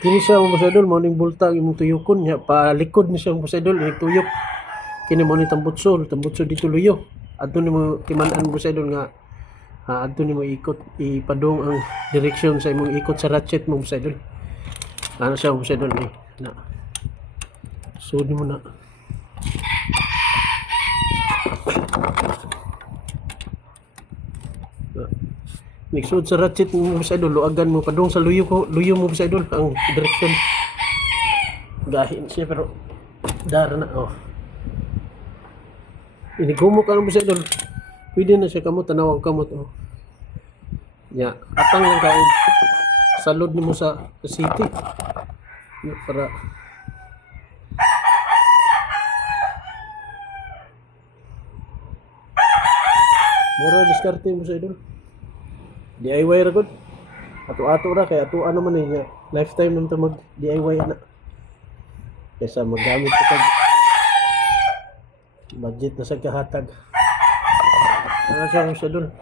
Kini siya mga idol, mo ning bulta ang imong tuyokon nya palikod ni siya mga idol, inig tuyok. Kini mo ni tambutsol dito luyo. Adto nimo timan-an mga idol nga adto nimo ikot ipadong ang direksyon sa imong ikot sa ratchet mo mga idol. Ano siya mga idol ni na. So di mo na. Niksud sa ratchet mo sa idol, luagan mo padung sa luyo mo sa idol ang direksyon. Gahin siya pero dara na oh. Inigumok ka mo sa idol. Pwede na siya kamot, tanawag kamot oh. Ya, atang lang kaon. Salod nimo sa city. Ya, para mura diskarte mo sa idol. DIY ra gud. Ato-ato ra kay ato ano man niya. Lifetime man ta mag DIY na. Kaysa magamit sa kag budget na sa kahatag. Ano siya sa idol?